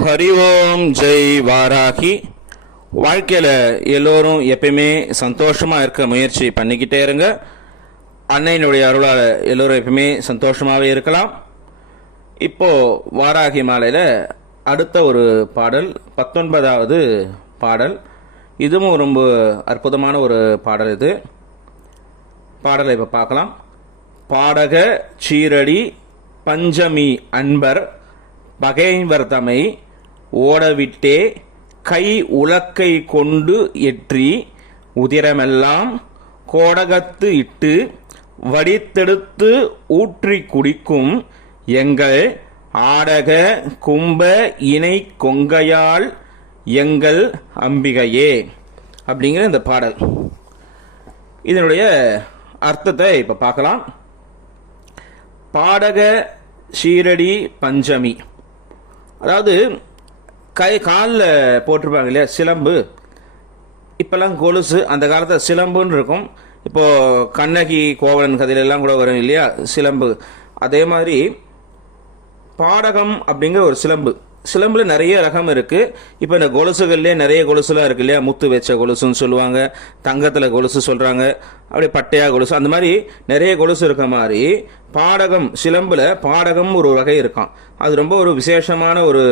ஹரி ஓம் ஜெய் வாராகி. வாழ்க்கையில் எல்லோரும் எப்பயுமே சந்தோஷமாக இருக்க முயற்சி பண்ணிக்கிட்டே இருங்க. அன்னையினுடைய அருளால் எல்லோரும் எப்பயுமே சந்தோஷமாகவே இருக்கலாம். இப்போது வாராகி மாலையில் அடுத்த ஒரு பாடல் 19வது பாடல். இதுவும் ரொம்ப அற்புதமான ஒரு பாடல். இது பாடலை இப்போ பார்க்கலாம். பாடக சீரடி பஞ்சமி அன்பர் பகைவர் தமை ஓடவிட்டே கை உலக்கை கொண்டு எற்றி உதிரமெல்லாம் கோடகத்து இட்டு வடித்தெடுத்து ஊற்றி குடிக்கும் எங்கள் ஆடக கும்ப இணை கொங்கையால் எங்கள் அம்பிகையே அப்படிங்கிற இந்த பாடல். இதனுடைய அர்த்தத்தை இப்போ பார்க்கலாம். பாடக சீரடி பஞ்சமி, அதாவது காலில் போட்டிருப்பாங்க இல்லையா சிலம்பு. இப்போல்லாம் கொலுசு, அந்த காலத்தில் சிலம்புன்னு இருக்கும். இப்போது கண்ணகி கோவலன் கதையிலெல்லாம் கூட வரும் இல்லையா சிலம்பு. அதே மாதிரி பாடகம் அப்படிங்கிற ஒரு சிலம்புல நிறைய ரகம் இருக்குது. இப்போ இந்த கொலுசுகள்லேயே நிறைய கொலுசுலாம் இருக்குது இல்லையா. முத்து வச்ச கொலுசுன்னு சொல்லுவாங்க, தங்கத்தில் கொலுசு சொல்கிறாங்க, அப்படியே பட்டையா கொலுசு, அந்த மாதிரி நிறைய கொலுசு இருக்க மாதிரி பாடகம் சிலம்பில் பாடகம் ஒரு வகை இருக்கான். அது ரொம்ப ஒரு விசேஷமான ஒரு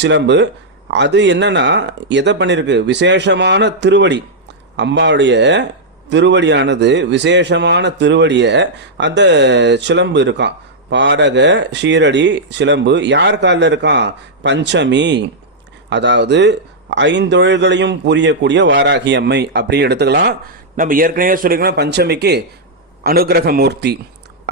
சிலம்பு. அது என்னன்னா எதை பண்ணியிருக்கு, விசேஷமான திருவடி, அம்பாவுடைய திருவடியானது விசேஷமான திருவடியை அந்த சிலம்பு இருக்கான். பாடக ஷீரடி சிலம்பு யார் காலில் இருக்கான், பஞ்சமி, அதாவது ஐந்தொழில்களையும் புரியக்கூடிய வாராகி அம்மை அப்படி எடுத்துக்கலாம். நம்ம ஏற்கனவே சொல்லிக்கலாம், பஞ்சமிக்கு அனுகிரகமூர்த்தி,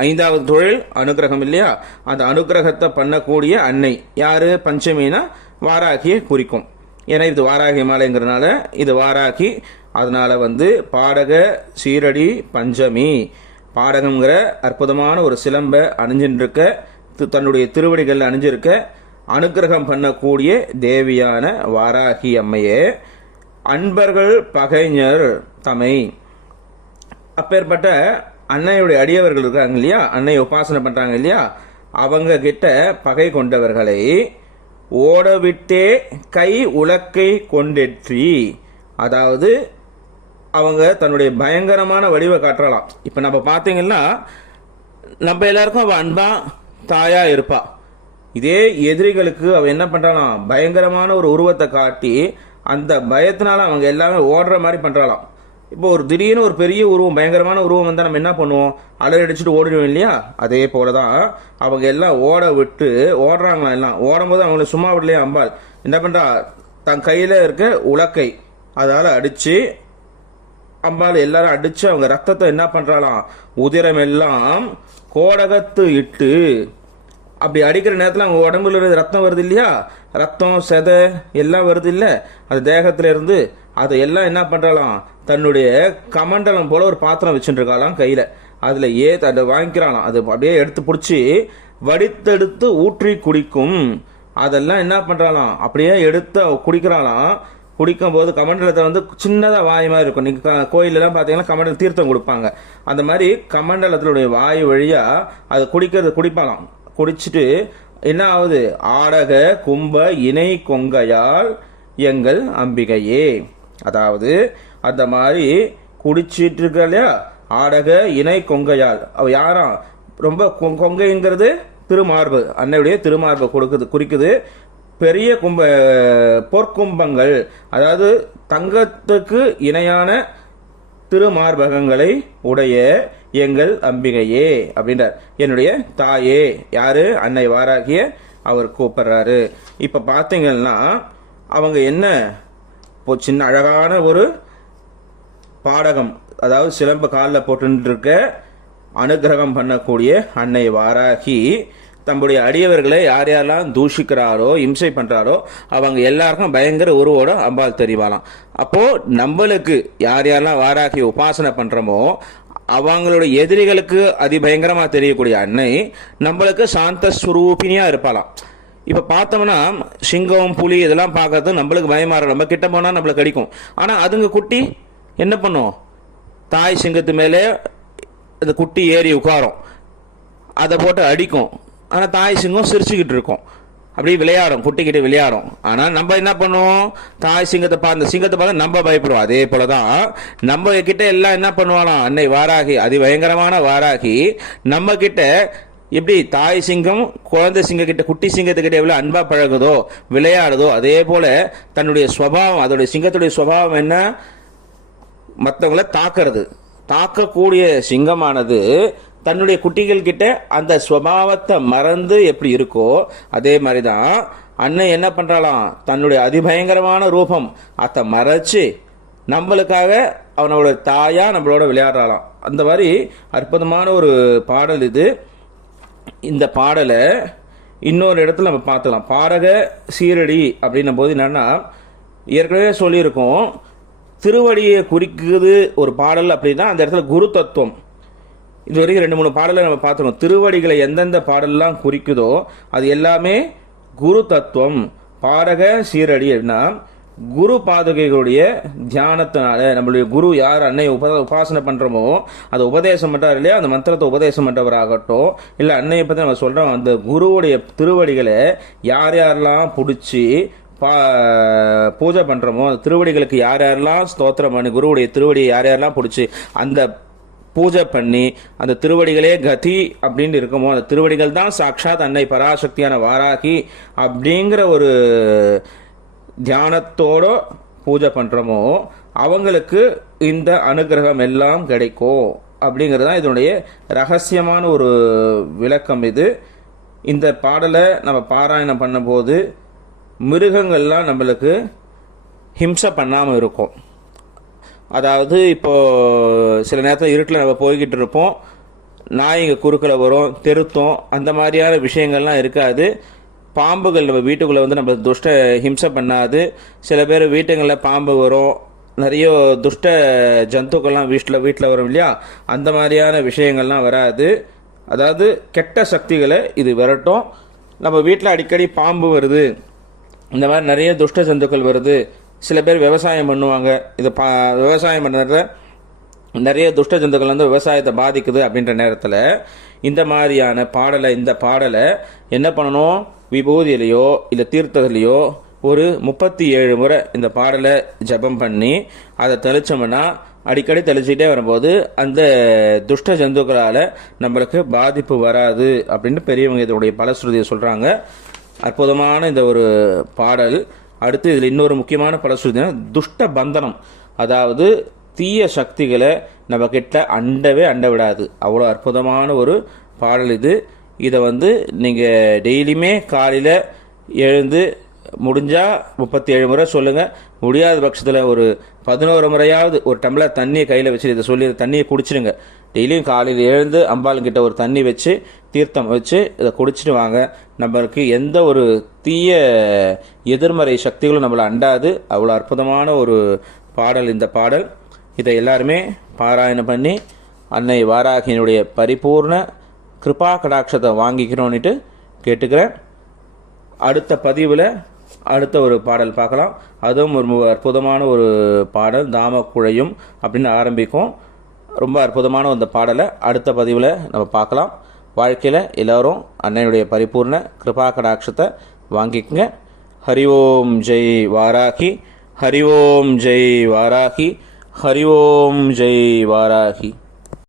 5வது தொழில் அனுகிரகம் இல்லையா. அந்த அனுகிரகத்தை பண்ணக்கூடிய அன்னை யாரு, பஞ்சமினா வாராகியை குறிக்கும். ஏன்னா இது வாராகி மாலைங்கிறதுனால இது வாராகி. அதனால பாடக சீரடி பஞ்சமி, பாடகங்கிற அற்புதமான ஒரு சிலம்பை அணிஞ்சிருக்க, தன்னுடைய திருவடிகள் அணிஞ்சிருக்க அனுகிரகம் பண்ணக்கூடிய தேவியான வாராகி அம்மையே அன்பர்கள் பகைஞர் தமை. அப்பேற்பட்ட அன்னையுடைய அடியவர்கள் இருக்காங்க இல்லையா, அன்னை உபாசனை பண்றாங்க இல்லையா, அவங்க கிட்ட பகை கொண்டவர்களை ஓடவிட்டே கை உலக்கை கொண்டேற்றி, அதாவது அவங்க தன்னுடைய பயங்கரமான வடிவை காட்டலாம். இப்போ நம்ம பார்த்தீங்கன்னா நம்ம எல்லாருக்கும் அவள் அன்பா தாயா இருப்பா. இதே எதிரிகளுக்கு அவள் என்ன பண்றாளாம், பயங்கரமான ஒரு உருவத்தை காட்டி அந்த பயத்தினால அவங்க எல்லாமே ஓடுற மாதிரி பண்றாளாம். இப்போ ஒரு திடீர்னு ஒரு பெரிய உருவம், பயங்கரமான உருவம் வந்தால் நம்ம என்ன பண்ணுவோம், அலறி அடிச்சுட்டு ஓடிடுவோம் இல்லையா. அதே போலதான் அவங்க எல்லாம் ஓட விட்டு ஓடுறாங்களாம். எல்லாம் ஓடும்போது அவங்களை சும்மா விடலையா அம்பாள் என்ன பண்றா, தன் கையில இருக்க உலக்கை அதால அடிச்சு, அம்பாள் எல்லாரும் அடிச்சு அவங்க ரத்தத்தை என்ன பண்றாளாம், உதிரம் எல்லாம் கோடகத்து இட்டு, அப்படி அடிக்கிற நேரத்தில் அவங்க உடம்புல இருந்து ரத்தம் வருது இல்லையா, ரத்தம் செதை எல்லாம் வருது இல்லை, அது தேகத்துல இருந்து அதை எல்லாம் என்ன பண்றாளாம், தன்னுடைய கமண்டலம் போல ஒரு பாத்திரம் வச்சுட்டு இருக்காளாம் கையில. அதுல அதை வாங்கிக்கிறாளாம். அது அப்படியே எடுத்து பிடிச்சி வடித்தெடுத்து ஊற்றி குடிக்கும். அதெல்லாம் என்ன பண்றாளாம், அப்படியே எடுத்து குடிக்கிறாளாம். குடிக்கும் போது கமண்டலத்தை சின்னதாக வாய் மாதிரி இருக்கும். நீங்கள் கோயிலெல்லாம் பார்த்தீங்கன்னா கமண்டலம் தீர்த்தம் கொடுப்பாங்க. அந்த மாதிரி கமண்டலத்தினுடைய வாய் வழியாக அது குடிப்பாலாம். குடிச்சிட்டு என்ன ஆகுது, ஆடக கும்ப இணை கொங்கையால் எங்கள் அம்பிகையே, அதாவது அந்த மாதிரி குடிச்சிட்டு இருக்க இல்லையா, ஆடக இணை கொங்கையால், அவ யாராம், ரொம்ப கொங்கைங்கிறது திருமார்பு, அன்னையுடைய திருமார்பை குறிக்குது. பெரிய பொற்கும்பங்கள், அதாவது தங்கத்துக்கு இணையான திருமார்பகங்களை உடைய எங்கள் அம்பிகையே அப்படின்றார். என்னுடைய தாயே யாரு, அன்னை வாராகிய அவர் கூப்பிடுறாரு. இப்ப பாத்தீங்கன்னா அவங்க என்ன, சின்ன அழகான ஒரு பாடகம், அதாவது சிலம்பு காலில் போட்டு இருக்க அனுகிரகம் பண்ணக்கூடிய அன்னை வாராகி தம்முடைய அடியவர்களை யார் யாரெல்லாம் தூஷிக்கிறாரோ இம்சை பண்றாரோ அவங்க எல்லாருக்கும் பயங்கர உருவோட அம்பாள் தெரிவாளாம். அப்போ நம்மளுக்கு யார் யாரெல்லாம் வாராகி உபாசனை பண்றோமோ அவங்களுடைய எதிரிகளுக்கு அதிபயங்கரமா தெரியக்கூடிய அன்னை நம்மளுக்கு சாந்த ஸ்வரூபினியா இருப்பாளாம். இப்ப பார்த்தோம்னா சிங்கம் புலி இதெல்லாம் பார்க்கறது நம்மளுக்கு பயமா இருக்கும், நம்ம கிட்ட போனா நம்மளுக்கு கடிக்கும். ஆனா அதுங்க குட்டி என்ன பண்ணும், தாய் சிங்கத்து மேலே அந்த குட்டி ஏறி உட்காரும், அதை போட்டு அடிக்கும். ஆனால் தாய் சிங்கம் சிரிச்சுக்கிட்டு இருக்கும். அப்படி விளையாடும், குட்டிக்கிட்ட விளையாடும். ஆனால் நம்ம என்ன பண்ணுவோம், தாய் சிங்கத்தை பார்த்து சிங்கத்தை பார்த்து நம்ம பயப்படுவோம். அதே போலதான் நம்ம கிட்ட எல்லாம் என்ன பண்ணுவாலாம், அன்னை வாராகி அதிபயங்கரமான வாராகி நம்ம கிட்ட எப்படி தாய் சிங்கம் குழந்தை சிங்க கிட்ட குட்டி சிங்கத்துக்கிட்ட எவ்வளவு அன்பா பழகுதோ விளையாடுதோ, அதே போல தன்னுடைய சுபாவம், அதோடைய சிங்கத்துடைய சுபாவம் என்ன, மற்றவங்களை தாக்கக்கூடிய சிங்கமானது தன்னுடைய குட்டிகள் கிட்ட அந்த சுபாவத்தை மறந்து எப்படி இருக்கோ அதே மாதிரிதான் அன்னை என்ன பண்றாளாம், தன்னுடைய அதிபயங்கரமான ரூபம் அதை மறைச்சு நம்மளுக்காக அவனோட தாயா நம்மளோட விளையாடுறாளாம். அந்த மாதிரி அற்புதமான ஒரு பாடல் இது. இந்த பாடலை இன்னொரு இடத்துல நம்ம பார்த்துக்கலாம். பாரக சீரடி அப்படின்னும் போது என்னன்னா, ஏற்கனவே சொல்லியிருக்கோம், திருவடியை குறிக்குது ஒரு பாடல் அப்படின்னா அந்த இடத்துல குரு தத்துவம். இது வரைக்கும் 2-3 பாடலை நம்ம பார்த்துருக்கோம். திருவடிகளை எந்தெந்த பாடல்லாம் குறிக்குதோ அது எல்லாமே குரு தத்துவம். பாரக சீரடி அப்படின்னா குரு பாதுகைகளுடைய தியானத்தினால நம்மளுடைய குரு யார் அன்னை உபாசனை பண்றோமோ அதை உபதேசம் பண்றாரு இல்லையா, அந்த மந்திரத்தை உபதேசம் பண்றவராகட்டும் இல்ல அன்னையை பத்தி நம்ம சொல்றோம், அந்த குருவுடைய திருவடிகளை யார் யாரெல்லாம் பிடிச்சி பூஜை பண்றோமோ அந்த திருவடிகளுக்கு யார் யாரெல்லாம் ஸ்தோத்திரம் பண்ணி குருவுடைய திருவடியை யார் யாரெல்லாம் பிடிச்சி அந்த பூஜை பண்ணி அந்த திருவடிகளே கதி அப்படின்னு இருக்குமோ, அந்த திருவடிகள் தான் சாட்சாத் அன்னை பராசக்தியான வாராகி அப்படிங்கிற ஒரு தியானத்தோட பூஜை பண்றோமோ அவங்களுக்கு இந்த அனுகிரகம் எல்லாம் கிடைக்கும் அப்படிங்கிறது தான் இதனுடைய ரகசியமான ஒரு விளக்கம். இது இந்த பாடலை நம்ம பாராயணம் பண்ணும்போது மிருகங்கள்லாம் நம்மளுக்கு ஹிம்சை பண்ணாமல் இருக்கும். அதாவது இப்போ சில நேரத்தில் இருட்டில் நம்ம போய்கிட்டு இருப்போம், நாய்ங்க குறுக்கில் வரும், தெருத்தம், அந்த மாதிரியான விஷயங்கள்லாம் இருக்காது. பாம்புகள் நம்ம வீட்டுக்குள்ளே வந்து நம்ம துஷ்ட ஹிம்சை பண்ணாது. சில பேர் வீட்டுங்களில் பாம்பு வரும், நிறைய துஷ்ட ஜந்துக்கள்லாம் வீட்டில் வரும் இல்லையா, அந்த மாதிரியான விஷயங்கள்லாம் வராது. அதாவது கெட்ட சக்திகளை இது விரட்டும். நம்ம வீட்டில் அடிக்கடி பாம்பு வருது, இந்த மாதிரி நிறைய துஷ்ட ஜந்துக்கள் வருது. சில பேர் விவசாயம் பண்ணுவாங்க, இது விவசாயம் பண்ணுறத நிறைய துஷ்ட ஜந்துக்கள் வந்து விவசாயத்தை பாதிக்குது அப்படின்ற நேரத்தில் இந்த மாதிரியான இந்த பாடலை என்ன பண்ணணும், விபூதியிலையோ இல்லை தீர்த்தத்திலையோ ஒரு 37 முறை இந்த பாடலை ஜபம் பண்ணி அதை தெளிச்சோம்னா அடிக்கடி தெளிச்சுட்டே வரும்போது அந்த துஷ்ட ஜந்துக்களால் நம்மளுக்கு பாதிப்பு வராது அப்படின்னு பெரியவங்க இதோடைய பலஸ்ருதியை சொல்கிறாங்க. அற்புதமான இந்த ஒரு பாடல். அடுத்து இதில் இன்னொரு முக்கியமான பலஸ்ருதினா துஷ்ட பந்தனம், அதாவது தீய சக்திகளை நம்ம கிட்ட அண்ட விடாது. அவ்வளோ அற்புதமான ஒரு பாடல் இது. இதை வந்து நீங்கள் டெய்லியுமே காலையில் எழுந்து முடிஞ்சால் 37 முறை சொல்லுங்கள். முடியாத பட்சத்தில் ஒரு 11 முறையாவது ஒரு டம்ளர் தண்ணியை கையில் வச்சு இதை சொல்லி தண்ணியை குடிச்சிடுங்க. டெய்லியும் காலையில் எழுந்து அம்பாளுங்கிட்ட ஒரு தண்ணி வச்சு தீர்த்தம் வச்சு இதை குடிச்சிட்டு வாங்க. நம்மளுக்கு எந்த ஒரு தீய எதிர்மறை சக்திகளும் நம்மளை அண்டாது. அவ்வளோ அற்புதமான ஒரு பாடல் இந்த பாடல். இதை எல்லாருமே பாராயணம் பண்ணி அன்னை வாராகியினுடைய பரிபூர்ண கிருபா கடாட்சத்தை வாங்கிக்கிறோன்னுட்டு கேட்டுக்கிறேன். அடுத்த பதிவில் அடுத்த ஒரு பாடல் பார்க்கலாம். அதுவும் ஒரு அற்புதமான ஒரு பாடல், தாமக்குழையும் அப்படின்னு ஆரம்பிக்கும். ரொம்ப அற்புதமான அந்த பாடலை அடுத்த பதிவில் நம்ம பார்க்கலாம். வாழ்க்கையில் எல்லோரும் அன்னையுடைய பரிபூர்ண கிருபா கடாட்சத்தை வாங்கிக்கங்க. ஹரி ஓம் ஜெய் வாராகி, ஹரி ஓம் ஜெய் வாராகி, ஹரி ஓம் ஜெய் வாராகி.